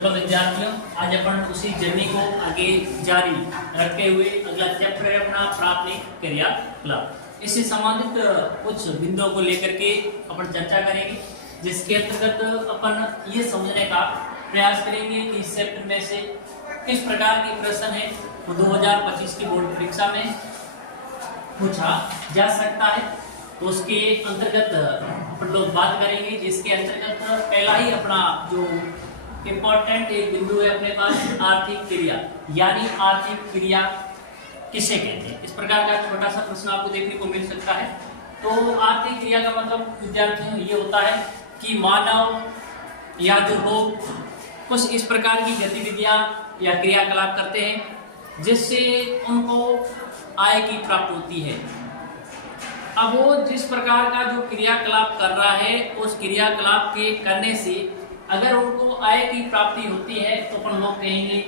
Hello विद्यार्थियों, आज अपन उसी जर्नी को आगे जारी रखते हुए अगला चैप्टर है अपना प्राथमिक क्रियाकलाप। इससे संबंधित कुछ बिंदुओं को लेकर के अपन चर्चा करेंगे, जिसके अंतर्गत अपन ये समझने का प्रयास करेंगे कि इस चैप्टर में से किस प्रकार के प्रश्न है वो 2025 की बोर्ड परीक्षा में पूछा जा सकता है। तो उसके अंतर्गत अपन लोग बात करेंगे, जिसके अंतर्गत पहला ही अपना जो इम्पोर्टेंट एक बिंदु है अपने पास आर्थिक क्रिया, यानी आर्थिक क्रिया किसे कहते हैं। इस प्रकार का छोटा सा प्रश्न आपको देखने को मिल सकता है। तो आर्थिक क्रिया का मतलब विद्यार्थियों ये होता है कि मानव या जो लोग कुछ इस प्रकार की गतिविधियां या क्रियाकलाप करते हैं जिससे उनको आय की प्राप्ति होती है। अब वो जिस प्रकार का जो क्रियाकलाप कर रहा है, उस क्रियाकलाप के करने से अगर उनको आय की प्राप्ति होती है तो अपन लोग कहेंगे,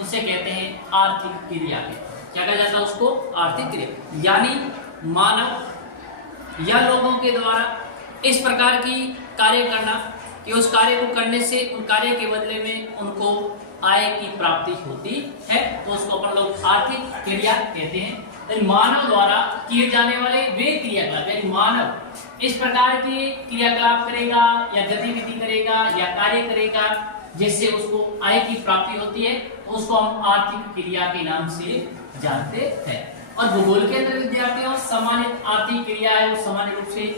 उसे कहते हैं आर्थिक क्रिया। क्या कहा जाता है उसको? आर्थिक क्रिया। यानी मानव या लोगों के द्वारा इस प्रकार की कार्य करना कि उस कार्य को करने से उन कार्य के बदले में उनको आय की प्राप्ति होती है, तो उसको अपन लोग आर्थिक क्रिया कहते हैं। मानव द्वारा किए जाने वाले वे क्रियाकलाप, यानी मानव इस प्रकार के क्रियाकलाप करेगा या गतिविधि करेगा या कार्य करेगा जिससे उसको आय की प्राप्ति होती है, उसको हम आर्थिक क्रिया के नाम से जानते हैं। और भूगोल के अंदर विद्यार्थियों सामान्य आर्थिक क्रिया है वो सामान्य रूप से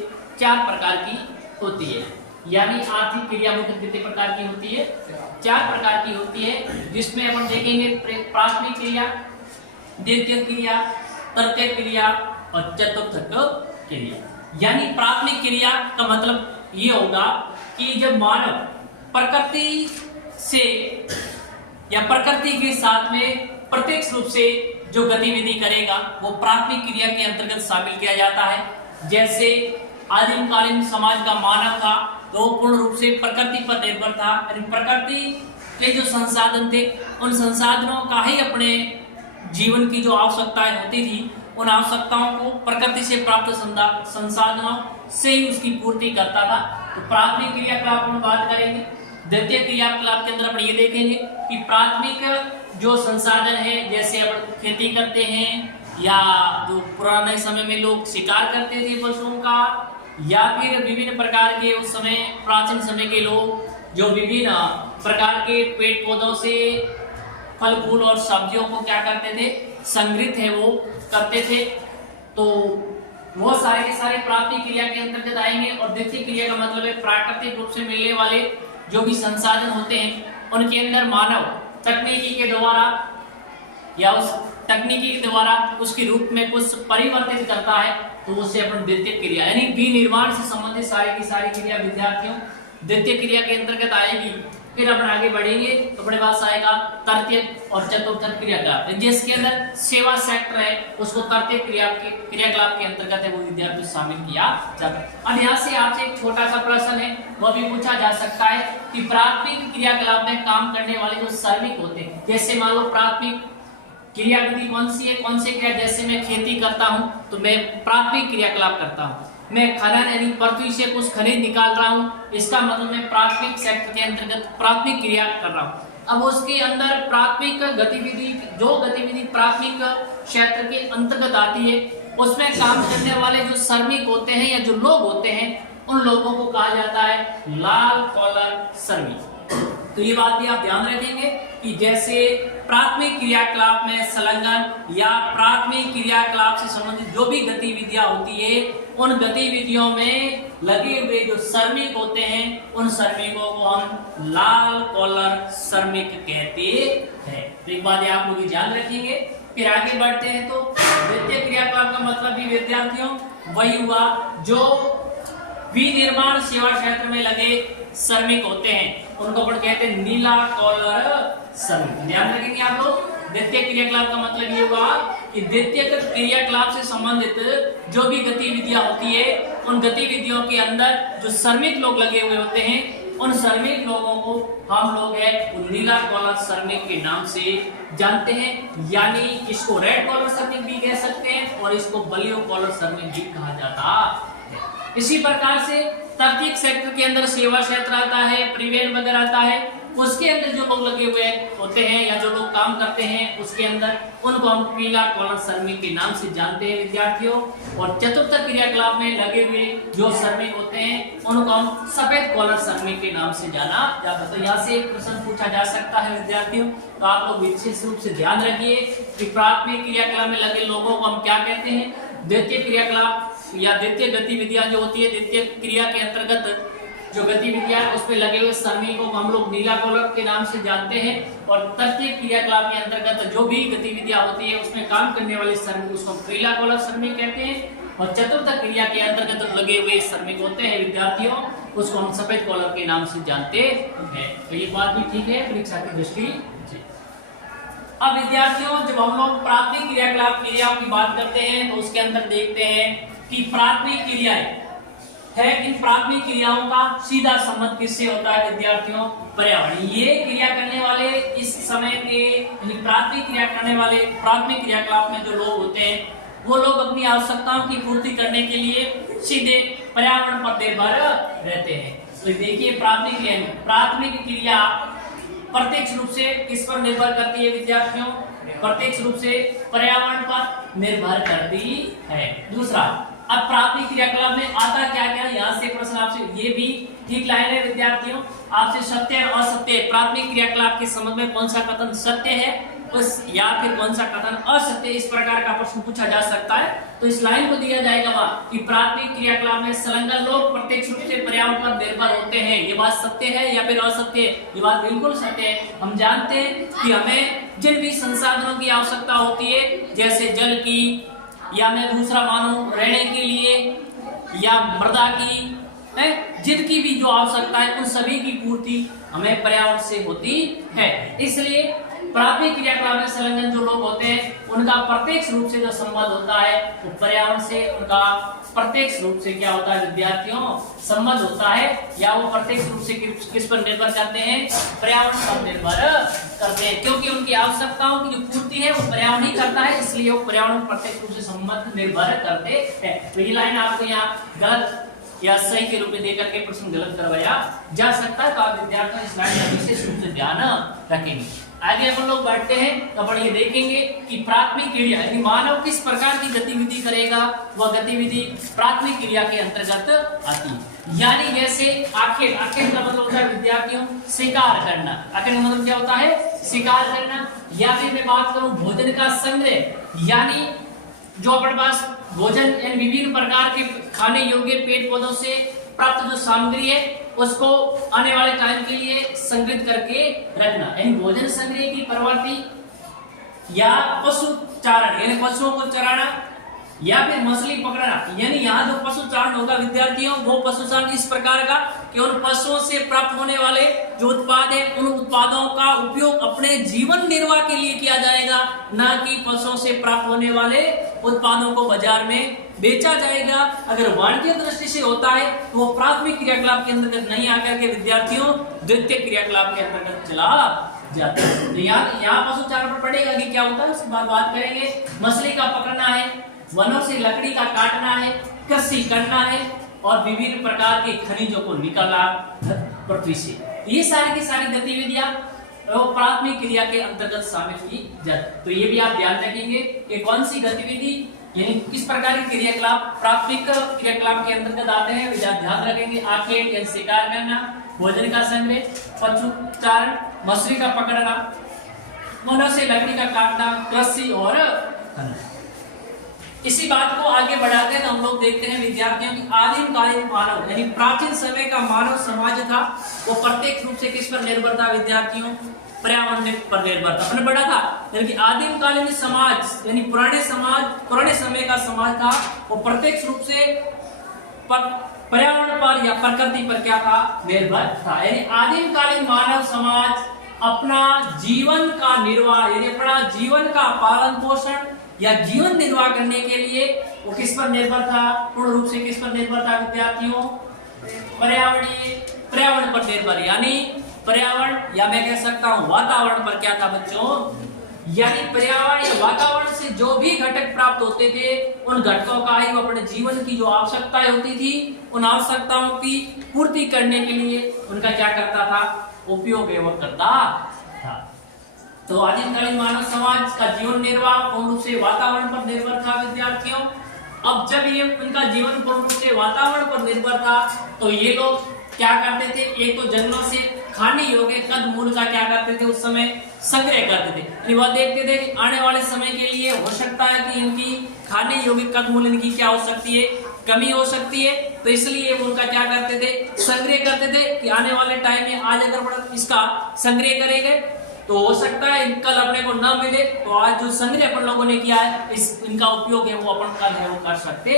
4 प्रकार की होती है। यानी आर्थिक क्रिया मुख्य कितने प्रकार की होती है? 4 प्रकार की होती है, जिसमें अपन देखेंगे प्राथमिक क्रिया, द्वितीय क्रिया, तृतीय क्रिया और चतुर्थ क्रिया। यानी प्राथमिक क्रिया का मतलब ये होगा कि जब मानव प्रकृति से या प्रकृति के साथ में प्रत्यक्ष रूप से जो गतिविधि करेगा वो प्राथमिक क्रिया के अंतर्गत शामिल किया जाता है। जैसे आदिमकालीन समाज का मानव था तो वो पूर्ण रूप से प्रकृति पर निर्भर था, यानी प्रकृति के जो संसाधन थे उन संसाधनों का ही अपने जीवन की जो आवश्यकताएं होती थी, उन आवश्यकताओं को प्रकृति से प्राप्त संसाधनों से ही उसकी पूर्ति करता था। तो प्राथमिक क्रियाकलाप में बात करेंगे। द्वितीय क्रियाकलाप के अंदर अपन ये देखेंगे कि प्राथमिक जो संसाधन है, जैसे अपन खेती करते हैं या जो पुराने समय में लोग शिकार करते थे पशुओं का, या फिर विभिन्न प्रकार के उस समय प्राचीन समय के लोग जो विभिन्न प्रकार के पेड़ पौधों से फल फूल और सब्जियों को क्या करते थे, संग्रहित है वो करते थे। तो वो सारे के सारे प्राथमिक क्रिया के अंतर्गत आएंगे। और द्वितीय क्रिया का मतलब है प्राकृतिक रूप से मिलने वाले जो भी संसाधन होते हैं उनके अंदर मानव तकनीकी के द्वारा या उस तकनीकी के द्वारा उसके रूप में कुछ परिवर्तित करता है, तो उससे अपन द्वितीय क्रिया यानी विनिर्माण से संबंधित सारी की सारी क्रिया विद्यार्थियों द्वितीय क्रिया के अंतर्गत आएगी। फिर अपन आगे बढ़ेंगे तो अपने पास आएगा तृतीय और चतुर्थ क्रियाकलाप, जिसके अंदर सेवा सेक्टर है उसको तृतीय क्रियाकलाप के अंतर्गत है वो विद्यार्थी शामिल किया जाता है। अब यहाँ से आपसे एक छोटा सा प्रश्न है वो भी पूछा जा सकता है कि प्राथमिक क्रियाकलाप में काम करने वाले जो श्रमिक होते हैं, जैसे मान लो प्राथमिक क्रियाविधि कौन सी है, कौन सी क्रिया, जैसे मैं खेती करता हूँ तो मैं प्राथमिक क्रियाकलाप करता हूँ। मैं खनन यानी पृथ्वी से कुछ खनिज निकाल रहा हूँ, इसका मतलब मैं प्राथमिक सेक्टर के अंतर्गत प्राथमिक क्रिया कर रहा हूँ। अब उसके अंदर प्राथमिक गतिविधि, जो गतिविधि प्राथमिक क्षेत्र के अंतर्गत आती है, उसमें काम करने वाले जो श्रमिक होते हैं या जो लोग होते हैं, उन लोगों को कहा जाता है लाल कॉलर श्रमिक। तो ये बात भी आप ध्यान रखेंगे कि जैसे प्राथमिक क्रियाकलाप में संलग्न या प्राथमिक क्रियाकलाप से संबंधित जो भी गतिविधियां होती है, उन गतिविधियों में लगे हुए जो श्रमिक होते हैं उन श्रमिकों को हम लाल कॉलर श्रमिक कहते हैं। तो एक बात आप लोग ध्यान रखेंगे। फिर आगे बढ़ते हैं तो द्वितीय क्रियाकलाप का मतलब भी विद्यार्थियों वही हुआ जो विनिर्माण सेवा क्षेत्र में लगे श्रमिक होते हैं, उनको अपन कहते हैं नीला कॉलर श्रमिक। ध्यान रखेंगे आप लोग। द्वितीय क्रियाकलाप का मतलब ये हुआ कि द्वितीय क्रियाकलाप से संबंधित जो भी गतिविधियां होती है उन गतिविधियों के अंदर जो श्रमिक लोग लगे हुए होते हैं, उन श्रमिक लोगों को हम लोग है नीला कॉलर श्रमिक के नाम से जानते हैं। यानी इसको रेड कॉलर श्रमिक भी कह सकते हैं और इसको ब्लू कॉलर श्रमिक भी कहा जाता है। इसी प्रकार से तृतीय सेक्टर के अंदर सेवा क्षेत्र आता है, परिवहन वगैरह आता है, उसके अंदर जो लोग लगे हुए होते हैं या जो लोग काम करते हैं उसके अंदर, उनको हम पीला कॉलर श्रमिक के नाम से जानते हैं विद्यार्थियों। और चतुर्थ क्रियाकलाप में लगे हुए जो श्रमिक होते हैं उनको हम सफेद कॉलर श्रमिक के नाम से जाना जाता है। तो यहाँ से एक प्रश्न पूछा जा सकता है विद्यार्थियों, तो आप लोग विशेष रूप से ध्यान रखिए कि प्राथमिक क्रियाकलाप में लगे लोगों को हम क्या कहते हैं, द्वितीय क्रियाकलाप या द्वितीय गतिविधियां जो होती है, द्वितीय क्रिया के अंतर्गत जो गतिविधियां उसमें लगे हुए श्रमिकों को हम लोग नीला कॉलर के नाम से जानते हैं। और तृतीय क्रियाकलाप के अंतर्गत जो भी गतिविधियां होती है उसमें काम करने वाले श्रमिक उसको पीला कॉलर श्रमिक कहते हैं। और चतुर्थ क्रिया के अंतर्गत लगे हुए श्रमिक होते हैं विद्यार्थियों, उसको हम सफेद कॉलर के नाम से जानते हैं। तो ये बात भी ठीक है परीक्षा की दृष्टि से। अब विद्यार्थियों जब हम लोग प्राथमिक क्रियाकलाप क्रियाओं की बात करते हैं तो उसके अंदर देखते हैं कि प्राथमिक क्रियाएं है, इन प्राथमिक क्रियाओं का सीधा संबंध किससे होता है विद्यार्थियों, पर्यावरण। ये क्रिया करने वाले इस समय के प्राथमिक क्रिया करने वाले प्राथमिक क्रियाकलाप में जो लोग होते हैं वो लोग अपनी आवश्यकताओं की पूर्ति करने के लिए सीधे पर्यावरण पर निर्भर रहते हैं। तो देखिए प्राथमिक क्रिया प्रत्यक्ष रूप से किस पर निर्भर करती है विद्यार्थियों, प्रत्यक्ष रूप से पर्यावरण पर निर्भर करती है। दूसरा, अब प्राथमिक क्रियाकलाप में आता क्या क्या, यहाँ से प्रश्न आपसे, ये भी ठीक लाइन है विद्यार्थियों, आपसे सत्य और असत्य प्राथमिक क्रियाकलाप के संबंध में कौन सा कथन सत्य है उस या फिर कौन सा कथन असत्य, इस प्रकार का प्रश्न पूछा जा सकता है। तो इस लाइन को दिया जाएगा वहाँ कि प्राथमिक क्रियाकलाप में संलग्न लोग प्रत्यक्ष रूप से पर्यावरण पर निर्भर होते हैं। ये बात सत्य है या फिर असत्य है? ये बात बिल्कुल सत्य है। हम जानते हैं कि हमें जिन भी संसाधनों की आवश्यकता होती है, जैसे जल की या मैं दूसरा मानूं रहने के लिए या मृदा की, जिनकी भी जो आवश्यकता है उन सभी की पूर्ति हमें पर्यावरण से होती है। इसलिए प्राथमिक क्रियाकलाप में संलग्न जो लोग होते हैं उनका प्रत्यक्ष रूप से जो संबंध होता है वो पर्यावरण से उनका प्रत्यक्ष रूप से क्या होता है विद्यार्थियों, संबंध होता है। या वो प्रत्यक्ष रूप से किस पर निर्भर करते हैं, पर्यावरण पर निर्भर करते हैं, क्योंकि उनकी आवश्यकताओं की जो पूर्ति है वो पर्यावरण ही करता है, इसलिए वो पर्यावरण प्रत्यक्ष रूप से संबंध निर्भर करते हैं। तो ये लाइन आपको यहाँ गलत या सही के रूप में देकर के प्रश्न गलत करवाया जा सकता है। तो आप विद्यार्थियों इस लाइन का विशेष रूप से ध्यान रखेंगे। आगे अपन लोग बढ़ते हैं तो अपन ये देखेंगे कि प्राथमिक क्रिया यानी मानव किस प्रकार की गतिविधि करेगा, वह गतिविधि प्राथमिक क्रिया के अंतर्गत आती है। यानी जैसे आखिर का मतलब होता है विद्यार्थियों शिकार करना। आखिर का मतलब क्या होता है, शिकार करना। या फिर मैं बात करूं भोजन का संग्रह, यानी जो अपने पास भोजन यानी विभिन्न प्रकार के खाने योग्य पेड़ पौधों से प्राप्त जो सामग्री है उसको आने वाले टाइम के लिए संग्रहित करके रखना, यानी भोजन संग्रह की प्रवृत्ति। या पशु चारण यानी पशुओं को चराना, या फिर मछली पकड़ना। यानी यहाँ जो पशु चारण होगा विद्यार्थियों वो पशु चारण इस प्रकार का कि उन पशुओं से प्राप्त होने वाले जो उत्पाद है उन उत्पादों का उपयोग अपने जीवन निर्वाह के लिए किया जाएगा, ना कि पशुओं से प्राप्त होने वाले उत्पादों को बाजार में बेचा जाएगा। अगर वाणिज्य दृष्टि से होता है तो वो प्राथमिक क्रियाकलाप के अंतर्गत नहीं आकर के विद्यार्थियों द्वितीय क्रियाकलाप के अंतर्गत चला जाता है। तो यहाँ पशु चारण पर पड़ेगा कि क्या होता है, उसके बाद बात करेंगे। मछली का पकड़ना है, वनों से लकड़ी का काटना है, कृषि करना है और विभिन्न प्रकार के खनिजों को निकालना पृथ्वी से। ये सारी की सारी गतिविधियां प्राथमिक क्रिया के अंतर्गत शामिल की जाती। तो ये भी आप ध्यान रखेंगे कि कौन सी गतिविधि यानी किस प्रकार के क्रियाकलाप प्राथमिक क्रियाकलाप के अंतर्गत आते हैं, ध्यान रखेंगे। आखेट यानी शिकार करना, भोजन का संग्रह, पशु चारण, मछली का पकड़ना, वनों से लकड़ी का काटना, कृषि और खनन। इसी बात को आगे बढ़ाते हैं तो हम लोग देखते हैं विद्यार्थियों की आदिम कालीन मानव यानी प्राचीन समय का मानव समाज था वो प्रत्यक्ष रूप से किस पर निर्भर था विद्यार्थियों, पर्यावरण पर निर्भर था। हमने पढ़ा था यानी कि आदिम कालीन समाज यानी पुराने समय का समाज था वो प्रत्यक्ष रूप से पर्यावरण पर या प्रकृति पर क्या था, निर्भर था। यानी आदिम कालीन मानव समाज अपना जीवन का निर्वाह यानी अपना जीवन का पालन पोषण या जीवन निर्वाह करने के लिए वो किस पर निर्भर था, पूर्ण रूप से किस पर निर्भर था विद्यार्थियों, पर्यावरण पर निर्भर। यानी पर्यावरण या मैं कह सकता हूं वातावरण पर क्या था बच्चों, यानी पर्यावरण या वातावरण से जो भी घटक प्राप्त होते थे उन घटकों का ही वो अपने जीवन की जो आवश्यकताएं होती थी उन आवश्यकताओं की पूर्ति करने के लिए उनका क्या करता था, उपयोग एवं करता था। तो आदिमकालीन मानव समाज का जीवन निर्वाह पूर्ण रूप से वातावरण पर निर्भर था विद्यार्थियों। अब जब ये उनका जीवन पूर्ण रूप से वातावरण पर निर्भर था तो ये लोग क्या करते थे, एक तो जंगलों से खाने योग्य कंदमूल का क्या करते थे उस समय संग्रह करते थे। वह देखते थे कि आने वाले समय के लिए हो सकता है कि इनकी खाने योग्य कंदमूल इनकी क्या हो सकती है, कमी हो सकती है। तो इसलिए उनका क्या करते थे, संग्रह करते थे कि आने वाले टाइम में आज अगर इसका संग्रह करेंगे तो हो सकता है कल अपने को न मिले, तो आज जो संग्रह अपन लोगों ने किया है इनका उपयोग है वो अपन कल है वो कर सकते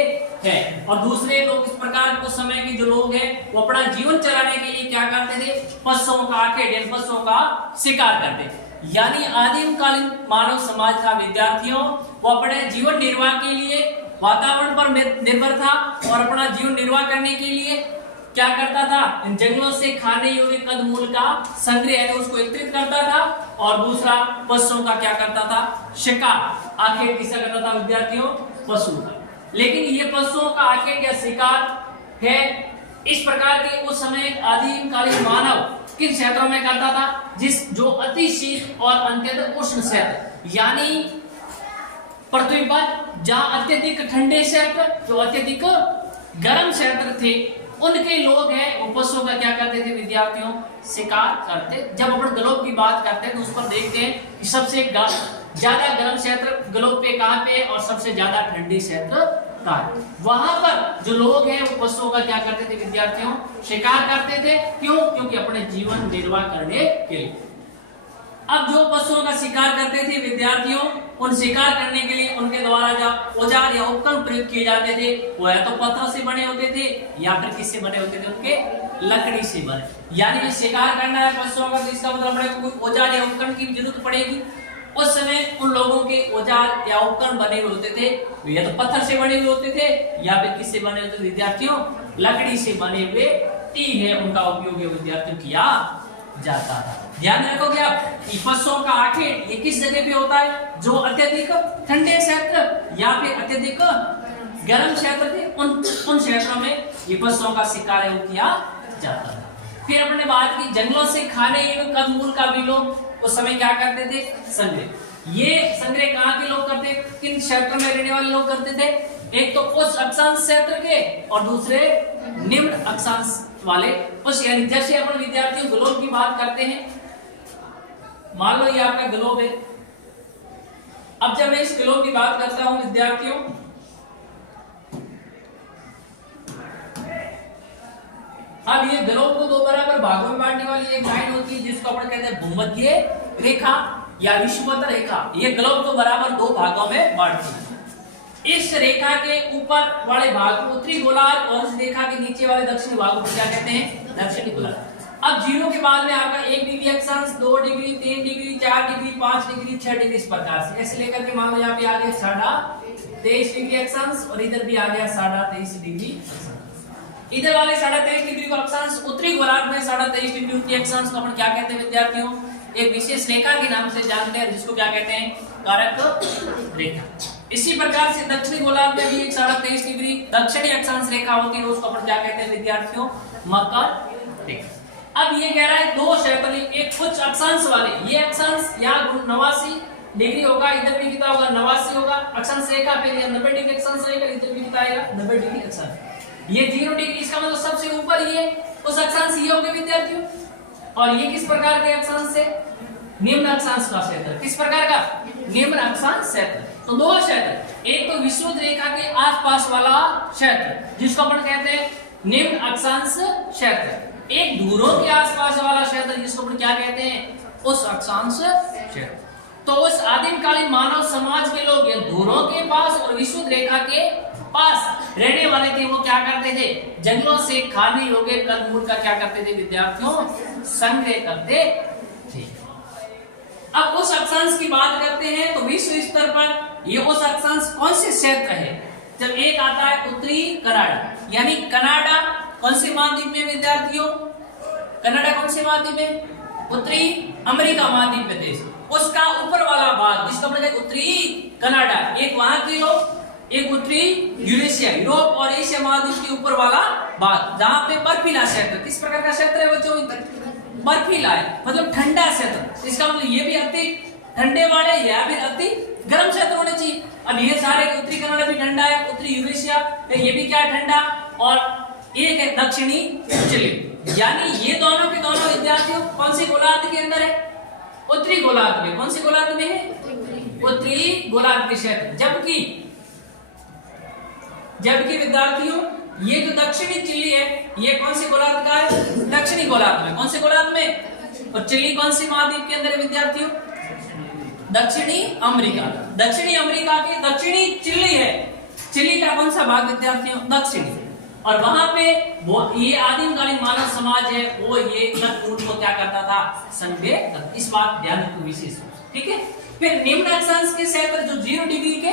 हैं। और दूसरे लोग इस प्रकार उस समय के जो लोग हैं वो अपना जीवन चलाने के लिए क्या करते थे, पशुओं का आखेट पशुओं का शिकार करते। यानी आदिमकालीन मानव समाज का विद्यार्थियों वो अपने जीवन निर्वाह के लिए वातावरण पर निर्भर था और अपना जीवन निर्वाह करने के लिए क्या करता था, इन जंगलों से खाने योग्य कंदमूल का संग्रह है उसको एकत्रित करता था और दूसरा पशुओं का क्या करता था, शिकार। आखेट किसका करता था विद्यार्थियों, पशु का। लेकिन ये पशुओं का आखेट या शिकार है इस प्रकार के उस समय आदिमकालीन मानव किन क्षेत्रों में करता था, जो अति शीत और अत्यंत उष्ण क्षेत्र, यानी पृथ्वी पर जहां अत्यधिक ठंडे क्षेत्र, जो अत्यधिक गर्म क्षेत्र थे, उनके लोग हैं वो पशुओं का क्या करते थे विद्यार्थियों, शिकार करते। जब अपन ग्लोब की बात करते हैं तो उस पर देखते हैं कि सबसे ज्यादा गर्म क्षेत्र ग्लोब पे कहां पे और सबसे ज्यादा ठंडी क्षेत्र कहां है। वहां पर जो लोग हैं वो पशुओं का क्या करते थे विद्यार्थियों, शिकार करते थे। क्यों? क्योंकि अपने जीवन निर्वाह करने के लिए। अब जो पशुओं का शिकार करते थे विद्यार्थियों, उन शिकार करने के लिए उनके द्वारा जो औजार या उपकरण प्रयोग किए जाते थे वो या तो पत्थर से बने होते थे या फिर किससे बने होते थे, उनके लकड़ी से बने। यानी शिकार करना है पशुओं का, तो इसका मतलब पड़ेगा कोई औजार या उपकरण की जरूरत पड़ेगी। उस समय उन लोगों के औजार या उपकरण बने हुए होते थे या तो पत्थर से बने हुए होते थे या फिर किससे बने होते थे विद्यार्थियों, लकड़ी से बने हुए तीर है उनका उपयोग विद्यार्थियों किया जाता था। ध्यान रखोगे आप कि पशुओं का आखेट ये किस जगह पे होता है, जो अत्यधिक ठंडे क्षेत्र या फिर अत्यधिक गर्म क्षेत्र थे उन क्षेत्रों में ये पशुओं का शिकार है वो किया जाता था। फिर अपने बात की जंगलों से खाने एवं कंदमूल का भी लोग उस समय क्या करते थे, संग्रह। ये संग्रह कहाँ के लोग करते, किन क्षेत्र में रहने वाले लोग करते थे, एक तो उच्च अक्षांश क्षेत्र के और दूसरे निम्न अक्षांश वाले उस, यानी जैसे अपन विद्यार्थियों ग्लोब की बात करते हैं, मान लो ये आपका ग्लोब है। अब जब मैं इस ग्लोब की बात करता हूं विद्यार्थियों, अब ये ग्लोब को दो बराबर भागों में बांटने वाली एक लाइन होती है जिसको अपन कहते हैं भूमध्य रेखा या विषुवत रेखा। ये ग्लोब को बराबर दो भागों में बांटती है। इस रेखा के ऊपर वाले भाग को उत्तरी गोलार्ध और इस रेखा के नीचे वाले दक्षिणी भाग को क्या कहते हैं, दक्षिणी गोलार्ध। अब जीरो के बाद में आपका 1 डिग्री अक्षांश, 2 degree, 3 degree, 4 degree, 5 degree, 6 degree इस प्रकार से ऐसे लेकर के मान लो यहाँ पे आ गया 23.5 डिग्री अक्षांश और इधर भी आ गया 23.5 डिग्री। इधर वाले 23.5 डिग्री को अक्षांश, उत्तरी गोलार्ध में 23.5 डिग्री के अक्षांश को अपन क्या कहते हैं विद्यार्थियों, एक विशेष रेखा के नाम से जानते हैं जिसको क्या कहते हैं, कारक रेखा। इसी प्रकार से दक्षिणी गोलार्ध में भी 23.5 डिग्री दक्षिणी अक्षांश रेखा होती है, उसको अपन क्या कहते हैं विद्यार्थियों, मकर रेखा। अब ये कह रहा है दो क्षेत्र, एक उच्च अक्षांश वाले, ये अक्षांश यहाँ 89 डिग्री होगा, इधर भी कितना होगा 89 होगा अक्षांश रेखा पे, 90 डिग्री अक्षांश रेखा, इधर भी कितना आएगा 90 डिग्री अक्षांश। ये 0 डिग्री, इसका मतलब सबसे ऊपर ये उस अक्षांश ये होगा विद्यार्थियों। और ये किस प्रकार के अक्षांश से, निम्न अक्षांश का क्षेत्र। किस प्रकार का, निम्न अक्षांश क्षेत्र। तो दो क्षेत्र, एक तो विषुवत रेखा के आसपास वाला क्षेत्र जिसको अपन कहते हैं निम्न अक्षांश क्षेत्र, एक धुरों के आसपास वाला क्षेत्र जिसको अपन क्या कहते हैं, उस अक्षांश क्षेत्र। तो उस आदिमकालीन मानव समाज के लोग ये धुरों के पास और विषुवत रेखा के पास रहने वाले थे, वो क्या करते थे, जंगलों से खाने योग्य कंदमूल का क्या करते थे विद्यार्थियों, संग्रह करते थे। अब उस अक्षांश की बात करते हैं तो विश्व स्तर पर ये उस अक्षांश कौन से क्षेत्र है, जब एक आता है उत्तरी कनाडा, यानी कनाडा कौन से महाद्वीप में विद्यार्थियों, कनाडा कौन से महाद्वीप में, उत्तरी अमेरिका महाद्वीप में देश, उसका ऊपर वाला भाग जिसको अपने उत्तरी कनाडा, एक वहां के लोग, एक उत्तरी यूरेशिया, यूरोप और एशिया महाद्वीप के ऊपर वाला भाग जहां पे बर्फीला क्षेत्र, किस प्रकार का क्षेत्र है बच्चों, बर्फीला है, मतलब ठंडा क्षेत्र। इसका मतलब ये भी अति ठंडे वाले या फिर अति गर्म क्षेत्र होने चाहिए। अब ये सारे उत्तरी कनाडा भी ठंडा है, उत्तरी यूरेशिया ये भी क्या है ठंडा, और एक है दक्षिणी चिली। यानी ये दोनों के दोनों विद्यार्थियों कौन से गोलार्ध के अंदर है? उत्तरी गोलार्ध में। कौन से गोलार्ध में है? उत्तरी गोलार्ध के क्षेत्र। जबकि विद्यार्थियों ये जो दक्षिणी चिली है ये कौन से गोलार्ध का है? दक्षिणी गोलार्ध में। कौन से गोलार्ध में? और चिली कौन से महाद्वीप के अंदर है विद्यार्थियों? दक्षिणी अमेरिका। दक्षिणी अमेरिका की दक्षिणी चिली है। चिली का कौन सा भाग विद्यार्थियों? दक्षिणी। और वहां पे वो ये आदिमकालीन मानव समाज है, वो ये कूट को क्या करता था? संग्रह करता। इस बात ध्यान रखो विशेष रूप से, ठीक है। फिर निम्न अक्षांश के क्षेत्र जो 0 डिग्री के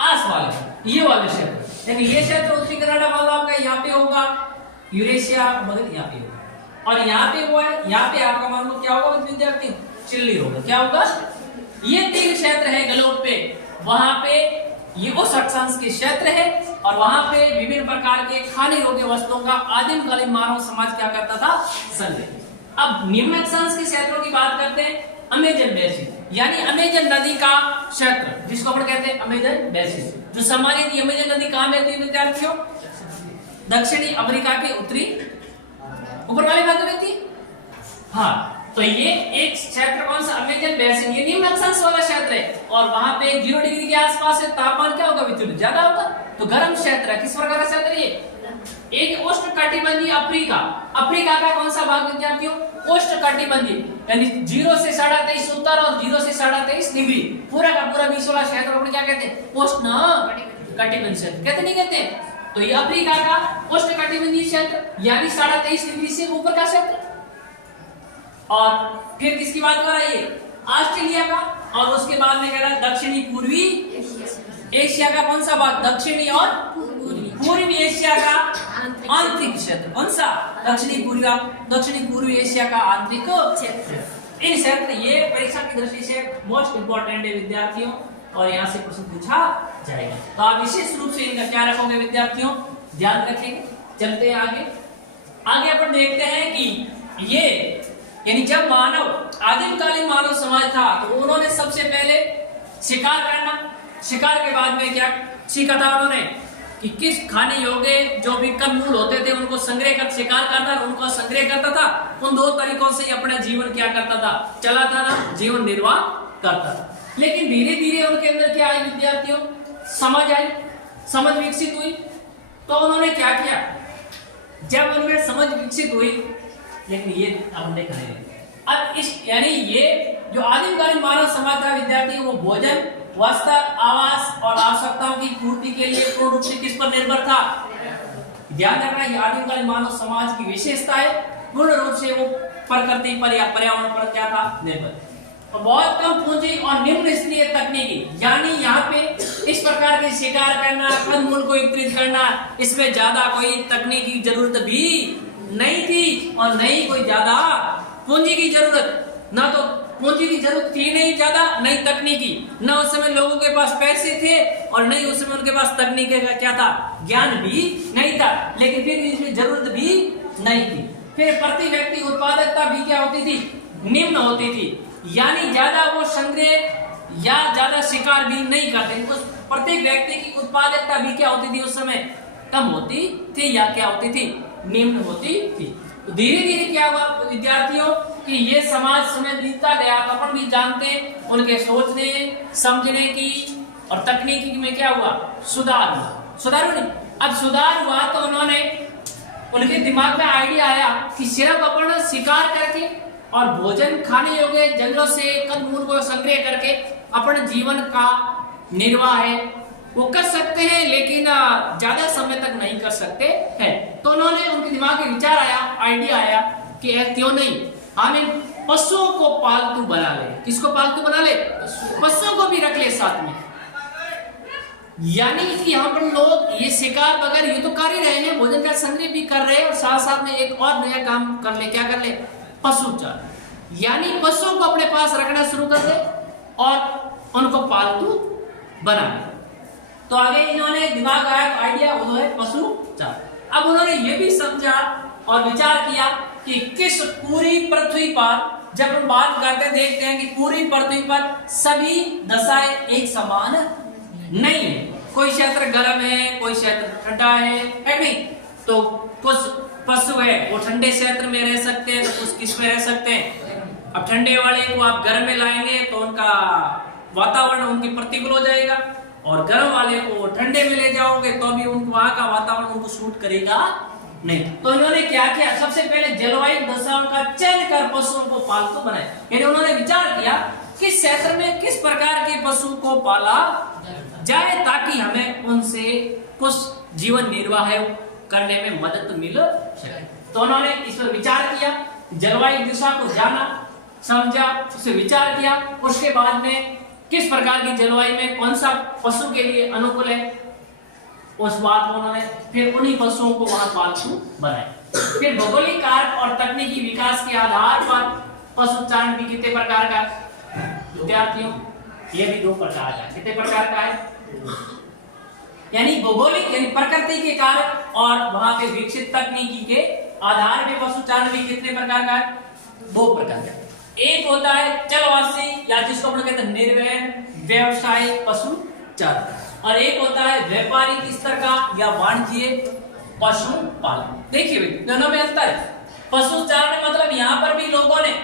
आस वाले ये वाले क्षेत्र, यानी ये क्षेत्र उत्तरी कनाडा वाला आपका यहाँ पे होगा, यूरेशिया मगर यहाँ पे होगा, और यहाँ पे वो है, यहाँ पे आपका मान लो क्या होगा विद्यार्थी? चिली होगा। क्या होगा? ये 3 क्षेत्र है ग्लोब पे, वहां पे ये उस अक्षांश के क्षेत्र है, और वहां पे विभिन्न प्रकार के खाने योग्य वस्तुओं का आदिमकालीन मानव समाज क्या करता था? संग्रह। अब निम्न अक्षांश के क्षेत्रों की बात करते हैं। अमेजन बेसिन, यानी अमेजन नदी का क्षेत्र, जिसको अपन कहते हैं अमेजन बेसिन, जो सम्मानित अमेजन नदी कहां बहती है विद्यार्थियों? दक्षिणी अमेरिका के उत्तरी ऊपर वाले भाग में बहती। हाँ, तो ये एक क्षेत्र कौन सा? अमेजन बेसिन, ये निम्न अक्षांश वाला क्षेत्र है, और वहां पे 0 डिग्री के आसपास है, तापमान क्या होगा विद्यार्थी? ज्यादा होगा, तो गर्म क्षेत्र है। किस प्रकार का क्षेत्र है ये? एक उष्णकटिबंधीय अफ्रीका। अफ्रीका का कौन सा भाग विद्यार्थियों? उष्णकटिबंधीय, यानी 0 से 23.5 उत्तर और 0 से 23.5 डिग्री, पूरा का पूरा 20 वाला क्षेत्र को क्या कहते हैं? उष्णकटिबंधीय क्षेत्र कहते नहीं कहते? तो ये अफ्रीका का उष्णकटिबंधीय क्षेत्र, यानी 23.5 डिग्री से ऊपर का क्षेत्र। और फिर किसकी बात कर रहा है ये? ऑस्ट्रेलिया का, और उसके बाद में कह रहा है दक्षिणी पूर्वी एशिया का कौन सा भाग? दक्षिणी और पूर्वी एशिया का आंतरिक क्षेत्र। कौन सा? दक्षिणी पूर्वी एशिया का आंतरिक क्षेत्र। इन क्षेत्र ये परीक्षा की दृष्टि से मोस्ट इंपोर्टेंट है विद्यार्थियों, और यहाँ से प्रश्न पूछा जाएगा, तो आप विशेष रूप से इनका क्या रखोगे विद्यार्थियों? ध्यान रखेंगे। चलते हैं आगे अपन देखते हैं कि ये यानी जब आदिमकालीन मानव समाज था, तो उन्होंने सबसे पहले शिकार करना, शिकार के बाद में क्या सीखा था उन्होंने? कि किस खाने योग्य जो भी कंदमूल होते थे उनको संग्रह कर शिकार करता, उनको संग्रह करता था। उन 2 तरीकों से अपना जीवन क्या करता था? चलाता था, जीवन निर्वाह करता था। लेकिन धीरे धीरे उनके अंदर क्या आई विद्यार्थियों? समझ आई, समझ विकसित हुई। तो उन्होंने क्या किया? जब उनमें समझ विकसित हुई, लेकिन ये अब देख रहे हैं, अब इस यानी ये जो आदिमकालीन मानव समाज था विद्यार्थी, वो भोजन, वस्त्र, आवास और आवश्यकताओं की पूर्ति के लिए पूर्ण रूप से किस पर निर्भर था? ध्यान रखना, ये आदिमकालीन मानव समाज की विशेषता है। पूर्ण रूप से वो प्रकृति पर या पर्यावरण पर क्या था? निर्भर। और बहुत कम पूंजी और निम्न स्तरीय तकनीकी, यानी यहाँ पे इस प्रकार के शिकार करना, कंदमूल को एकत्रित करना, इसमें ज्यादा कोई तकनीकी जरूरत भी नहीं थी, और नहीं कोई ज्यादा पूंजी की जरूरत। ना तो पूंजी की जरूरत थी नहीं ज्यादा, नहीं तकनीकी, न उस समय लोगों के पास पैसे थे, और नहीं उस समय उनके पास तकनीकी का क्या था? ज्ञान भी नहीं था। लेकिन फिर इसमें जरूरत भी नहीं थी। फिर प्रति व्यक्ति उत्पादकता भी क्या होती थी? निम्न होती थी, यानी ज्यादा वो संग्रह या ज्यादा शिकार भी नहीं करते। उस प्रत्येक व्यक्ति की उत्पादकता भी क्या होती थी? उस समय कम होती थी, या क्या होती थी? निम्न होती थी। तो धीरे धीरे क्या हुआ विद्यार्थियों कि ये समाज समय बीतता गया, तो अपन भी जानते हैं उनके सोचने समझने की और तकनीकी में क्या हुआ? सुधार हुआ। सुधार नहीं, अब सुधार हुआ तो उन्होंने, उनके दिमाग में आइडिया आया कि सिर्फ अपन शिकार करके और भोजन खाने योग्य जंगलों से कंदमूल को संग्रह करके अपन जीवन का निर्वाह है वो कर सकते हैं, लेकिन ज्यादा समय तक नहीं कर सकते हैं। तो उन्होंने, उनके दिमाग में विचार आया, आइडिया आया कि क्यों नहीं हम इन पशुओं को पालतू बना ले। किसको पालतू बना ले? पशुओं को भी रख ले साथ में। यानी कि यहाँ पर लोग ये शिकार वगैरह ये तो कर ही रहे हैं, भोजन का संग्रह भी कर रहे हैं, और साथ साथ में एक और नया काम कर ले। क्या कर ले? पशुचार, यानी पशुओं को अपने पास रखना शुरू कर दे और उनको पालतू बना ले। तो आगे इन्होंने दिमाग आया आइडिया वो है पशुचार। अब उन्होंने ये भी समझा और विचार किया कि किस पूरी पृथ्वी पर, जब हम बात करते देखते हैं कि पूरी पृथ्वी पर सभी दशाएं एक समान नहीं है। कोई क्षेत्र गर्म है, कोई क्षेत्र ठंडा है नहीं? तो कुछ पशु है वो ठंडे क्षेत्र में रह सकते हैं, तो कुछ किस में रह सकते हैं। अब ठंडे वाले को आप गर्म में लाएंगे तो उनका वातावरण उनके प्रतिकूल हो जाएगा, और गर्म वाले को ठंडे में ले जाओगे तो भी उनको वहां का वातावरण उनको सूट करेगा नहीं। तो इन्होंने क्या किया, सबसे पहले जलवायु दशाओं का चयन कर पशुओं को पालतू बनाया। यानी उन्होंने विचार किया किस क्षेत्र में किस प्रकार के पशु को पाला जाए ताकि हमें उनसे कुछ जीवन निर्वाह करने में मदद मिल सके। तो उन्होंने इस पर विचार किया, जलवायु दिशा को जाना, समझा, उसे विचार किया, उसके बाद में किस प्रकार की जलवायु में कौन सा पशु के लिए अनुकूल है, उस बात को उन्होंने फिर उन्हीं पशुओं को वहां पालतू बनाए। फिर भौगोलिक कारक और तकनीकी विकास के आधार पर पशुचारण भी कितने प्रकार का विद्यार्थियों, ये भी 2 प्रकार का। कितने प्रकार का है? यानी भौगोलिक यानी प्रकृति के कारक और वहां पे विकसित तकनीकी के आधार पे पशुचारण भी कितने प्रकार का है? 2 प्रकार का। एक होता है चलवासी या जिसको हम कहते हैं निर्वहन व्यवसायिक पशुचारण, और एक होता है व्यापारिक स्तर का या वाणिज्यिक पशुपालन। देखिए भाई दोनों में अंतर है। पशुचारण मतलब यहाँ पर भी लोगों ने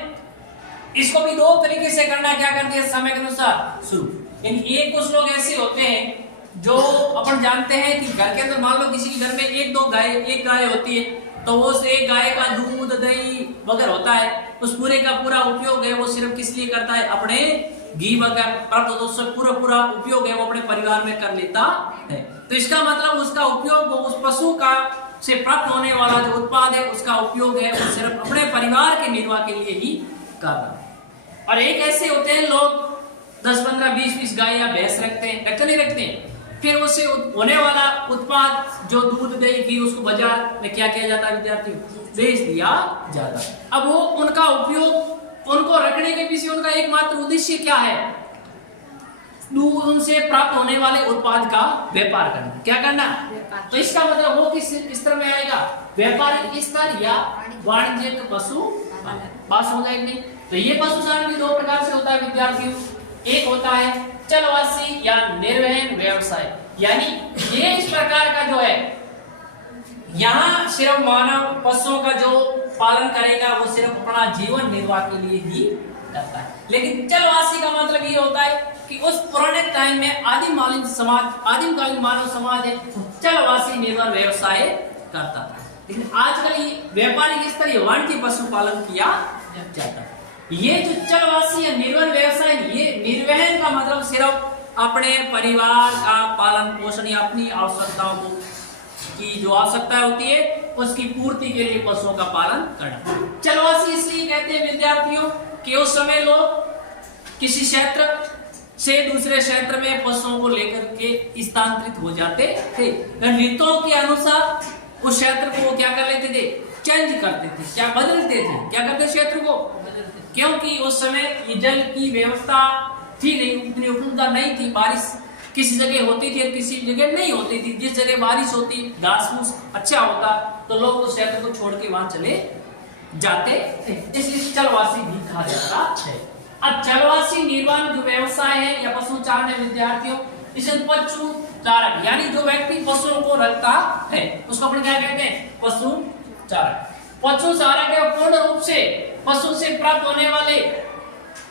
इसको भी 2 तरीके से करना क्या कर दिया समय के अनुसार शुरू। यानी एक कुछ लोग ऐसे होते हैं जो अपन जानते हैं कि घर के अंदर मान लो किसी के घर में एक गाय होती है, तो वो उस एक गाय का दूध दही वगैरह होता है, उस पूरे का पूरा उपयोग है वो सिर्फ किस लिए करता है, अपने घी वगैरह तो उससे पूरा उपयोग है वो अपने परिवार में कर लेता है। तो इसका मतलब उसका उपयोग वो उस पशु का से प्राप्त होने वाला जो उत्पाद है उसका उपयोग है वो सिर्फ अपने परिवार के निर्वाह के लिए ही कर रहा है। और एक ऐसे होते हैं लोग 10, 15, 20 गाय या भैंस रखते हैं, रखते नहीं रखते हैं, फिर उससे होने वाला उत्पाद जो दूध दही घी उसको बाजार में क्या किया जाता है विद्यार्थियों, बेच दिया जाता है। अब वो उनका उपयोग उनको रखने के पीछे उनका एकमात्र उद्देश्य क्या है, दूध उनसे प्राप्त होने वाले उत्पाद का व्यापार करना। क्या करना? तो इसका मतलब वो किस स्तर में आएगा, व्यापारिक स्तर या वाणिज्यिक पशु बात समझ आएगी नहीं? तो ये पशुचारण भी 2 प्रकार से होता है विद्यार्थियों। एक होता है चलवासी या निर्वहन व्यवसाय, यानी ये इस प्रकार का जो है यहाँ सिर्फ मानव पशुओं का जो पालन करेगा वो सिर्फ अपना जीवन निर्वाह के लिए ही करता है। लेकिन चलवासी का मतलब ये होता है कि उस पुराने टाइम में आदिमकालीन मानव समाज है चलवासी निर्भर व्यवसाय करता था, लेकिन आजकल ये व्यापारिक स्तर ये वाणिज्यिक पशुपालन किया जाता है। ये जो चलवासी या निर्वहन व्यवसाय, ये निर्वहन का मतलब सिर्फ अपने परिवार का पालन पोषण या अपनी आवश्यकताओं को की जो आवश्यकता होती है उसकी पूर्ति के लिए पशुओं का पालन करना। चलवासी इसलिए कहते हैं विद्यार्थियों कि उस समय लोग किसी क्षेत्र से दूसरे क्षेत्र में पशुओं को लेकर के स्थानांतरित हो जाते थे, ऋतुओं के अनुसार उस क्षेत्र को क्या कर लेते थे, चेंज करते थे, क्या बदलते थे, क्या करते क्षेत्र को, क्योंकि उस समय ये जल की व्यवस्था थी नहीं, उतनी उपलब्धता नहीं थी, बारिश किसी जगह होती थी और किसी जगह नहीं होती थी। जिस जगह बारिश होती, घास फूस अच्छा होता तो लोग उस क्षेत्र को छोड़ के वहां चले जाते थे, इसलिए चलवासी भी कहा जाता है। अब चलवासी निर्वाण जो व्यवसाय है या पशुचारण है विद्यार्थियों, इसे पशुचारक यानी जो व्यक्ति पशुओं को रखता है उसको अपन क्या कहते हैं, पशुचारक। पशुचारक है पूर्ण रूप से पशु से प्राप्त होने वाले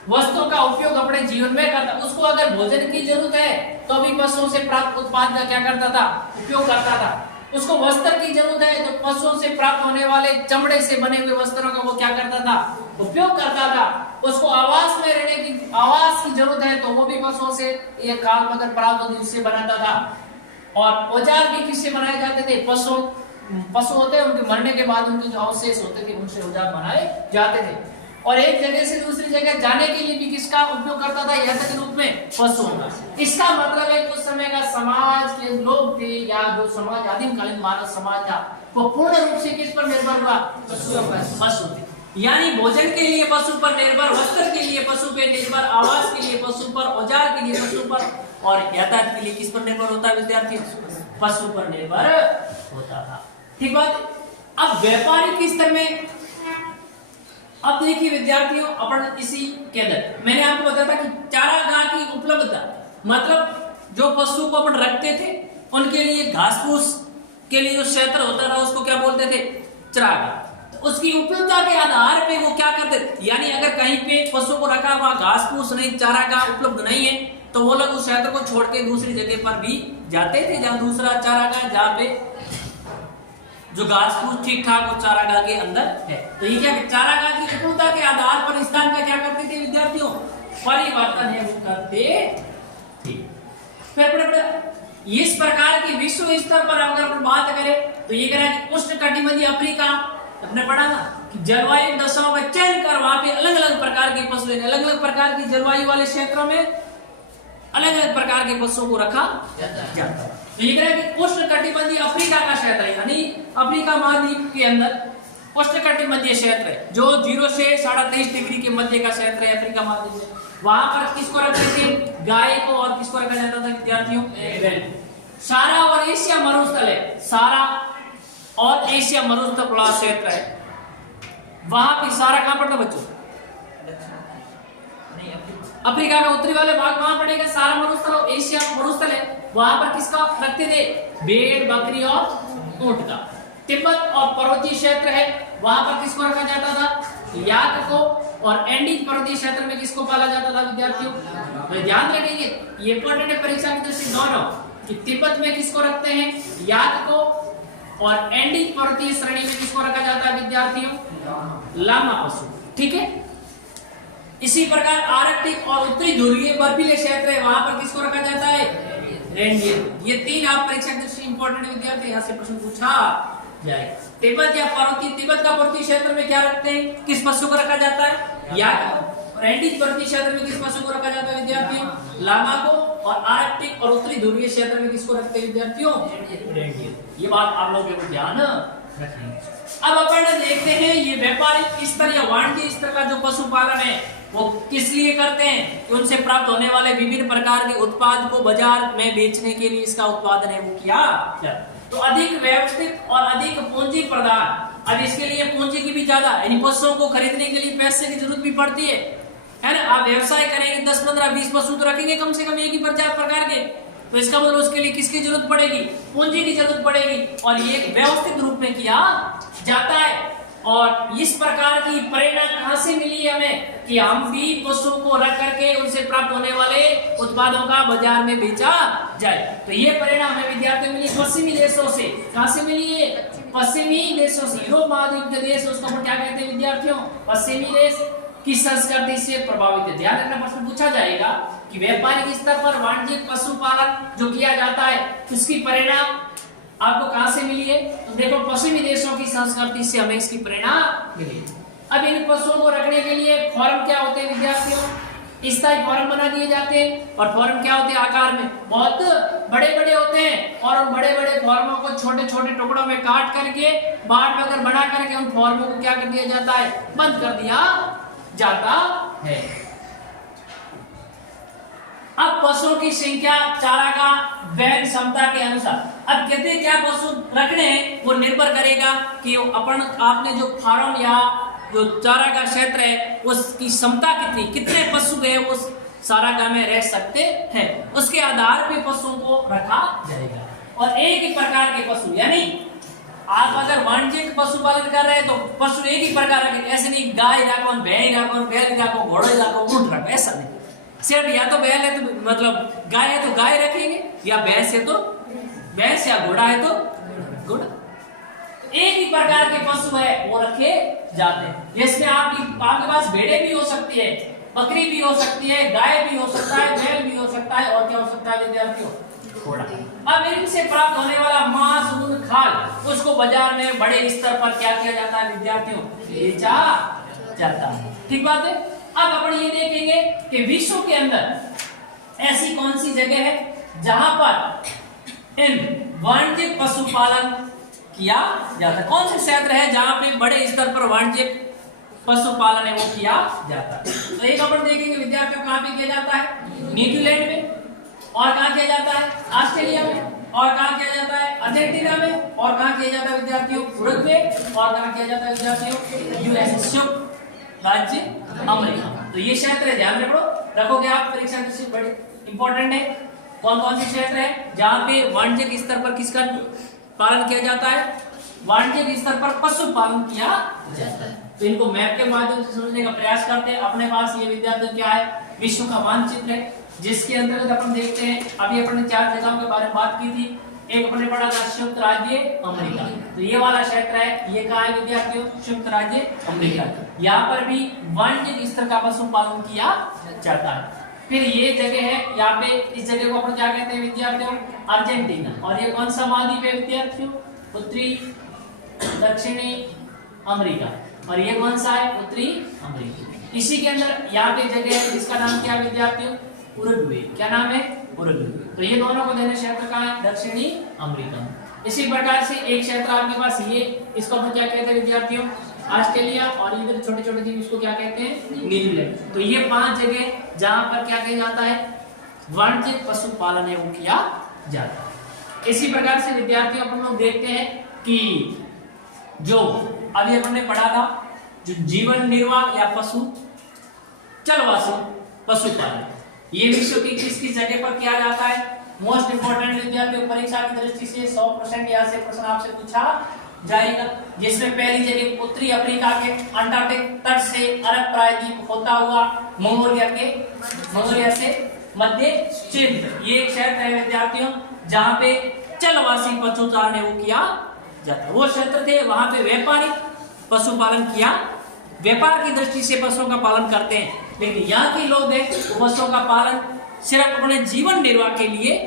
वस्तुओं का उपयोग अपने जीवन में करता। उसको अगर भोजन की जरूरत है तो भी पशुओं से प्राप्त उत्पाद का क्या करता था, उपयोग करता था। उसको वस्त्र की जरूरत है तो पशुओं से प्राप्त होने वाले चमड़े से बने हुए वस्त्रों का वो क्या करता था, उपयोग करता था। उसको आवास में रहने की आवास की जरूरत है तो वो भी पशुओं से एक काल अगर प्राप्त होती उससे बनाता था। और औजार भी किससे बनाए जाते थे, पशु होते हैं उनके मरने के बाद उनके जो अवशेष होते थे उनसे औजार बनाए जाते थे। और एक जगह से दूसरी जगह जाने के लिए भी किसका उपयोग करता था, यंत्र के रूप में पशुओं का। इसका मतलब है उस समय का समाज के लोग थे या जो समाज आदिमकालीन मानव समाज था वो पूर्ण रूप से किस पर निर्भर हुआ, पशु थे। यानी भोजन के लिए पशु पर निर्भर, वस्त्र के लिए पशु पर निर्भर, आवास के लिए पशु पर, औजार के लिए पशु पर, और यातायात के लिए किस पर निर्भर होता है विद्यार्थी, पशु पर निर्भर होता था। ठीक बात। अब व्यापारिक स्तर में अब देखिए विद्यार्थियों, अपन इसी के अंदर मैंने आपको बताया था कि चारागाह की उपलब्धता, मतलब जो पशु को अपन रखते थे उनके लिए घास फूस के लिए जो क्षेत्र होता था उसको क्या बोलते थे, चारागाह। तो उसकी उपलब्धता के आधार पे वो क्या करते थे, यानी अगर कहीं पे पशु को रखा हुआ घास फूस नहीं, चारागाह उपलब्ध नहीं है, तो वो लोग उस क्षेत्र को छोड़ के दूसरी जगह पर भी जाते थे जहां दूसरा चारागाह, जहां पे जो घास फूस ठीक ठाक वो चारागाह के अंदर है। तो ये क्या, चारागाह की उपलब्धता के आधार पर स्थान का क्या करते थे विद्यार्थियों, परिवर्तन है वो करते थे। फिर इस प्रकार की विश्व स्तर पर अगर हम बात करें तो ये कह रहा है कि उष्णकटिबंधीय अफ्रीका, अपने पढ़ा ना कि जलवायु दशाओं का चयन कर वहां पे अलग अलग प्रकार के पशु, अलग अलग प्रकार की जलवायु वाले क्षेत्रों में अलग अलग प्रकार के पशुओं को रखा जाता है। तो ये कह रहा है कि उष्णकटिबंधीय अफ्रीका का क्षेत्र है, यानी अफ्रीका महाद्वीप के अंदर उष्णकटिबंधीय क्षेत्र है जो 0 से 23.5 डिग्री के मध्य का क्षेत्र है अफ्रीका महाद्वीप में। वहां पर किसको रखते थे, गाय को, और किसको रखा जाता था विद्यार्थियों, सारा और एशिया मरुस्थल है, सारा और एशिया मरुस्थल बड़ा क्षेत्र है। वहां पे सारा कहां पड़ता बच्चों, अफ्रीका का उत्तरी वाले भाग वहां पड़ेगा सारा मरुस्थल, और एशिया मरुस्थल है वहां पर किसका रखते थे, भेड़ बकरी और ऊंट का। तिब्बत और पर्वतीय क्षेत्र है वहां पर किसको रखा जाता था, याक को, और एंडीज पर्वतीय क्षेत्र में किसको पाला जाता था विद्यार्थियों। तो ध्यान रखेंगे ये इंपॉर्टेंट है परीक्षा की दृष्टि से दोनों, कि तिब्बत में किसको रखते हैं, याक को, और एंडीज पर्वतीय श्रेणी में किसको रखा जाता है विद्यार्थियों, लामा पशु। ठीक है, इसी प्रकार आर्कटिक और उत्तरी ध्रुवीय बर्फीले क्षेत्र है वहां पर किसको रखा जाता है, रेनडियर। ये तीन आप परीक्षा की दृष्टि इंपॉर्टेंट विद्यार्थी, यहाँ से प्रश्न पूछा जाए। तिब्बत या पर्वतीय, तिब्बत का पर्वतीय क्षेत्र में क्या रखते हैं, किस पशु को रखा जाता है, याक। एंडीज पर्वतीय क्षेत्र में किस पशु को रखा जाता है विद्यार्थियों, लामा को, और आर्कटिक और उत्तरी ध्रुवीय क्षेत्र में किसको रखते हैं विद्यार्थियों, रेनडियर। ये बात आप लोगों को ध्यान रखेंगे। अब अपन देखते हैं ये व्यापारिक स्तर या वाणिज्य स्तर का जो पशुपालन है वो किस लिए करते हैं, कि उनसे प्राप्त होने वाले विभिन्न प्रकार के उत्पाद को बाजार में बेचने के लिए इसका उत्पादन है वो किया। तो अधिक व्यवस्थित और अधिक पूंजी प्रदान, अब इसके लिए पूंजी की भी ज्यादा, यानी पशुओं को खरीदने के लिए पैसे की जरूरत भी पड़ती है ना। आप व्यवसाय करेंगे 10, 15, 20 पशु तो रखेंगे कम से कम एक ही प्रकार के, तो इसका मतलब उसके लिए किसकी जरूरत पड़ेगी, पूंजी की जरूरत पड़ेगी, और ये एक व्यवस्थित रूप में किया जाता है। और इस प्रकार की प्रेरणा कहां से मिली हमें, कि हम भी पशुओं को रख करके उनसे प्राप्त होने वाले उत्पादों का बाजार में बेचा जाए। तो ये प्रेरणा हमें विद्यार्थियों मिली पश्चिमी देशों से। कहां से मिली है, पश्चिमी देशों से। यूरोप महाद्वीप के देश उसको क्या कहते हैं विद्यार्थियों, पश्चिमी देश की संस्कृति से प्रभावित है। ध्यान रखना, प्रश्न पूछा जाएगा कि व्यापारिक स्तर पर वाणिज्यिक पशुपालन जो किया जाता है उसकी प्रेरणा आपको कहां से मिली है, तो देखो पश्चिमी देशों की संस्कृति से हमें इसकी प्रेरणा मिली। अब इन पशुओं को रखने के लिए फॉर्म क्या होते हैं विद्यार्थियों, स्थायी फॉर्म बना दिए जाते हैं। और फॉर्म क्या होते हैं, आकार में बहुत बड़े बड़े होते हैं, और उन बड़े बड़े फॉर्मों को छोटे छोटे टुकड़ों में काट करके बाट वगैरह बना करके उन फॉर्मों को क्या कर दिया जाता है, बंद कर दिया जाता है। अब पशुओं की संख्या, चारागाह, वहन क्षमता के अनुसार। अब कहते क्या पशु रखने हैं वो निर्भर करेगा कि अपन आपने जो फार्म या जो चारागाह क्षेत्र है उसकी क्षमता कितनी, कितने पशु गए उस चारागाह में रह सकते हैं, उसके आधार पे पशुओं को रखा जाएगा। और एक ही प्रकार के पशु, यानी आप अगर वाणिज्यिक पशुपालन कर रहे हैं तो पशु एक ही प्रकार के, ऐसे नहीं गाय रखो, भैंस रखो, बैल रखो, घोड़े रखो, ऊंट रखो, ऐसा नहीं। सिर्फ या तो बैल है तो मतलब गाय है तो गाय रखेंगे, या भैंस है तो भैंस, या घोड़ा है तो घोड़ा। एक ही प्रकार के पशु है वो रखे जाते हैं। जिसमें आपके पास भेड़े भी हो सकती है, बकरी भी हो सकती है, गाय भी हो सकता है, बैल भी हो सकता है, और क्या हो सकता है विद्यार्थियों, घोड़ा। अब इनसे प्राप्त होने वाला मांस, ऊन, खाल उसको बाजार में बड़े स्तर पर क्या किया जाता है विद्यार्थियों, बेचा जाता है। ठीक बात है। अब अपन ये देखेंगे कि विश्व के अंदर ऐसी कौन सी जगह है जहां पर इन वाणिज्यिक पशुपालन किया जाता है, कौन से क्षेत्र है जहां पे बड़े स्तर पर वाणिज्यिक पशुपालन है वो किया जाता है। तो एक अपन देखेंगे विद्यार्थियों कहां पे किया जाता है, न्यूजीलैंड में, और कहां किया जाता है, ऑस्ट्रेलिया में, और कहां किया जाता है, अर्जेंटीना में, और कहां किया जाता है विद्यार्थियों, उरुग्वे, और कहां किया जाता है विद्यार्थियों, यूएसए। राज्य अमेरिका। तो ये क्षेत्र है, ध्यान रखोगे आप, परीक्षा में बड़े इंपॉर्टेंट है। कौन कौन से क्षेत्र है जहाँ पे वाणिज्यिक स्तर पर किसका पालन किया जाता है? वाणिज्यिक स्तर पर पशु पालन किया जाता है। तो इनको मैप के माध्यम से समझने का प्रयास करते हैं। अपने पास ये विद्यार्थी क्या है, विश्व का मानचित्र है, जिसके अंतर्गत अपन देखते हैं, अभी अपन ने 4 जगहों के बारे में बात की थी। एक अपने पढ़ा था संयुक्त राज्य अमेरिका, तो ये वाला क्षेत्र है, ये कहाँ है विद्यार्थियों? संयुक्त राज्य अमेरिका। यहाँ पर भी वाणिज्यिक स्तर का पशुपालन किया जाता है। फिर ये जगह है, यहाँ पे इस जगह को अपन क्या कहते हैं विद्यार्थियों? अर्जेंटीना। और ये कौन सा महाद्वीप है विद्यार्थियों? उत्तरी दक्षिणी अमेरिका। और ये कौन सा है? उत्तरी अमेरिका। इसी के अंदर यहाँ पे जगह है जिसका नाम क्या है विद्यार्थियों? उरुग्वे। क्या नाम है? उरुग्वे। तो ये दोनों को देने क्षेत्र कहाँ है? दक्षिणी अमेरिका में। इसी प्रकार से एक क्षेत्र आपके पास ये, इसको अपन क्या कहते हैं विद्यार्थियों? ऑस्ट्रेलिया। और इधर छोटे छोटे द्वीप, इसको क्या कहते हैं? न्यूजीलैंड। तो ये 5 जगह जहां पर क्या किया जाता है? वाणिज्यिक पशुपालन है वो किया जाता है। इसी प्रकार से विद्यार्थियों अपन लोग देखते हैं कि जो अभी अपन ने पढ़ा था, जो जीवन निर्वाह या पशु चलवासी पशुपालन, ये विश्व की किस किस जगह पर किया जाता है? मोस्ट इंपोर्टेंट विद्यार्थियों, परीक्षा की दृष्टि से 100% यहाँ से प्रश्न आपसे पूछा जाएगा। जिसमें पहली जगह उत्तरी अफ्रीका के अंटार्कटिक तट से अरब प्रायद्वीप होता हुआ मंगोलिया से मध्य चीन, ये एक क्षेत्र है विद्यार्थियों जहाँ पे चलवासी पशुचारण है वो किया जाता है। वो क्षेत्र थे, वहां पे व्यापारिक पशुपालन किया, व्यापार की दृष्टि से पशुओं का पालन करते हैं। लेकिन यहाँ के लोग हैं वो पशुओं का पालन सिर्फ अपने जीवन निर्वाह के लिए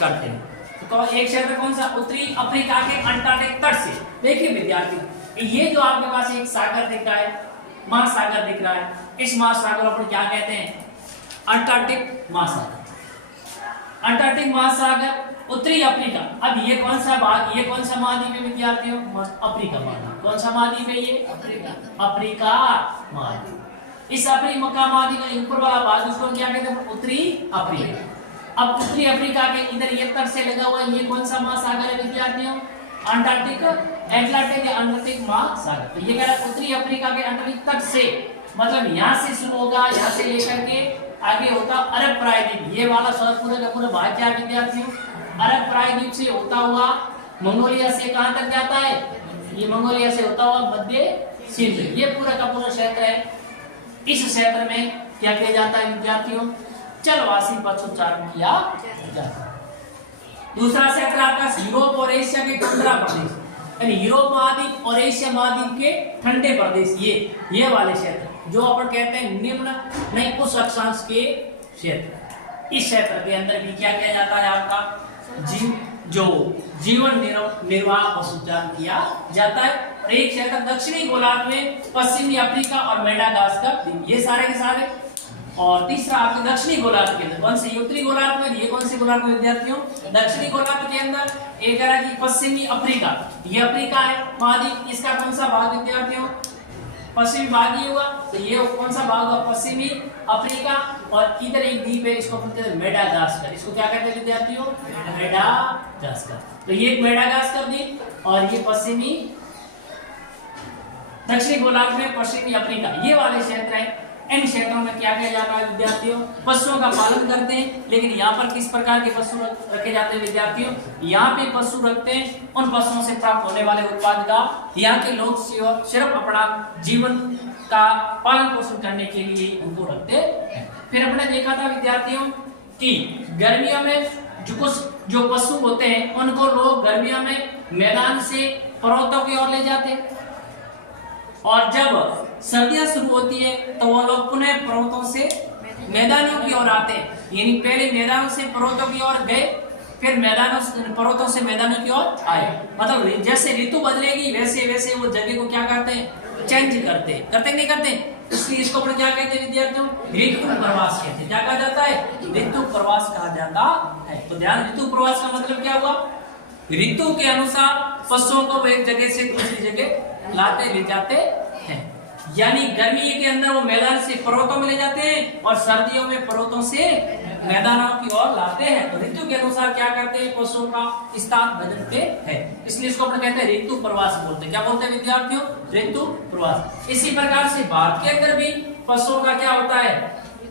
करते हैं। तो एक क्षेत्र कौन सा? उत्तरी अफ्रीका के अंटार्कटिक तट से। देखिए विद्यार्थी, ये जो आपके पास एक सागर दिख रहा है, महासागर दिख रहा है, इस महासागर को क्या कहते हैं? अंटार्कटिक महासागर। अंटार्कटिक महासागर, उत्तरी अफ्रीका। अब ये कौन सा भाग, ये कौन सा महाद्वीप है विद्यार्थियों? अफ्रीका महाद्वीप। कौन सा महाद्वीप है ये? अफ्रीका महाद्वीप। इस अफ्रीका महाद्वीप का ऊपर वाला भाग, उसको क्या कहते हैं? उत्तरी अफ्रीका। अब उत्तरी अफ्रीका के इधर ये तट से लगा हुआ ये कौन सा महासागर है विद्यार्थियों? अंटार्कटिक, एटलांटिक या अंटार्कटिक महासागर। तो ये कह रहा है उत्तरी अफ्रीका के अंटार्कटिक तट से, मतलब यहाँ से शुरू होगा, यहाँ से लेकर के आगे होता अरब प्रायद्वीप। ये वाला पूरा का पूरा भाग क्या विद्यार्थियों? अरब प्रायद्वीप से होता हुआ मंगोलिया से कहां तक जाता है? ये मंगोलिया से होता हुआ मध्य चीन। ये पूरा का पूरा क्षेत्र है। इस क्षेत्र में क्या किया जाता है विद्यार्थियों? चलवासी पशुचारण किया जाता है। दूसरा क्षेत्र आपका यूरोप और एशिया के टुंड्रा प्रदेश, यानी यूरोप महाद्वीप और एशिया महाद्वीप के ठंडे प्रदेश, ये वाले क्षेत्र जो अपन कहते हैं निम्न नहीं उच्च अक्षांश के क्षेत्र। इस क्षेत्र के अंदर भी क्या किया जाता है? आपका जीवन निर्वाह पशुचारण किया जाता है। और एक क्षेत्र दक्षिणी गोलार्ध में पश्चिमी अफ्रीका और मेडागास्कर, ये सारे के सारे। और तीसरा आपके दक्षिणी गोलार्ध के अंदर, कौन से? उत्तरी गोलार्ध में। ये कौन से गोलार्ध में विद्यार्थियों? दक्षिणी गोलार्ध के अंदर एक है कि पश्चिमी अफ्रीका, ये अफ्रीका है महाद्वीप, इसका कौन सा भाग विद्यार्थियों? पश्चिमी भाग ही होगा। तो ये कौन सा भाग होगा? पश्चिमी अफ्रीका। और इधर एक द्वीप है, इसको कहते हैं मेडागास्कर। इसको क्या कहते हैं विद्यार्थियों? मेडागास्कर। तो ये मेडागास्कर द्वीप और ये पश्चिमी दक्षिणी गोलार्ध में पश्चिमी अफ्रीका, ये वाले क्षेत्र है। इन क्षेत्रों में क्या किया जाता है विद्यार्थियों? पशुओं का पालन करते हैं। लेकिन यहाँ पर किस प्रकार के पशु रखे जाते हैं विद्यार्थियों? यहाँ पे पशु रखते हैं, उन पशुओं से प्राप्त होने वाले उत्पाद का यहाँ के लोग सिर्फ अपना जीवन का पालन पोषण करने के लिए उनको रखते हैं। फिर हमने देखा था विद्यार्थियों कि गर्मियों में जो पशु होते हैं उनको लोग गर्मियों में मैदान से पर्वतों की ओर ले जाते हैं, और जब सर्दियां शुरू होती है तो वो लोग पुनः पर्वतों से मैदानों की ओर आते हैं। यानी पहले मैदानों से पर्वतों की ओर गए, फिर पर्वतों से मैदानों की ओर आए। मतलब जैसे ऋतु बदलेगी वैसे वैसे वो जगह को क्या करते हैं? चेंज करते नहीं करते? इसलिए इसको अपन क्या कहते हैं विद्यार्थियों? ऋतु प्रवास कहते हैं। क्या कहा जाता है? ऋतु प्रवास कहा जाता है। तो ध्यान, ऋतु प्रवास का मतलब क्या हुआ? ऋतु के अनुसार पशुओं को एक जगह से दूसरी जगह लाते ले जाते हैं। यानी गर्मी के अंदर वो मैदान से पर्वतों में ले जाते हैं और सर्दियों में पर्वतों से मैदानों की ओर लाते हैं। तो ऋतु के अनुसार क्या करते हैं? पशुओं का स्थान बदलते हैं। इसलिए इसको अपन कहते हैं ऋतु प्रवास बोलते हैं। क्या बोलते हैं विद्यार्थियों? ऋतु प्रवास। इसी प्रकार से भारत के अंदर भी पशुओं का क्या होता है,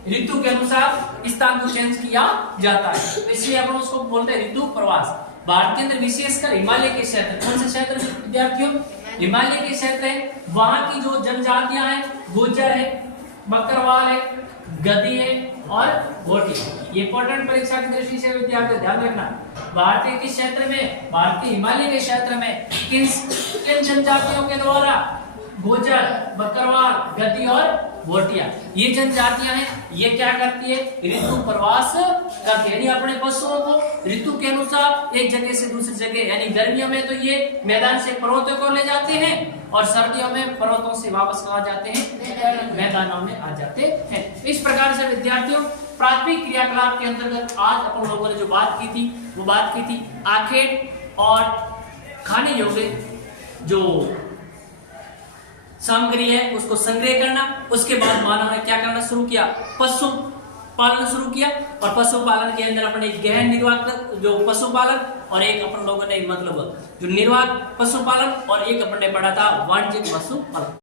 ऋतु के अनुसार स्थान को चेंज किया जाता है, इसलिए अपन उसको बोलते हैं ऋतु प्रवास। भारत के अंदर विशेषकर हिमालय के क्षेत्र, कौन से क्षेत्र विद्यार्थियों, हिमालय के क्षेत्र है, वहां की जो जनजातियां हैं, गुर्जर है, बकरवाल है, गद्दी है और भोटी। ये इंपॉर्टेंट परीक्षा की दृष्टि से विद्यार्थी ध्यान रखना। भारतीय के क्षेत्र में, भारत के हिमालय के क्षेत्र में किन जनजातियों के द्वारा, गुर्जर, बकरवाल, गद्दी और भोटिया, ये जनजातियां हैं, ये क्या करती है, ऋतु प्रवास करती है, यानी अपने पशुओं को ऋतु के अनुसार एक जगह से दूसरी जगह, यानी गर्मियों में तो ये मैदान से पर्वतों को ले जाते हैं और सर्दियों में पर्वतों से वापस कहाँ जाते हैं, मैदानों में आ जाते हैं। इस प्रकार से विद्यार्थियों प्राथमिक क्रियाकलाप के अंतर्गत आज अपन लोगों ने जो बात की थी, वो बात की थी आखेट और खाने योग्य जो सामग्री है उसको संग्रह करना। उसके बाद मानव ने क्या करना शुरू किया, पशु पालन शुरू किया, और पशुपालन के अंदर अपने गहन निर्वाह जो पशुपालन और एक अपन लोगों ने मतलब जो निर्वाह पशुपालन और एक अपन ने पढ़ा था वाणिज्यिक पशुपालन।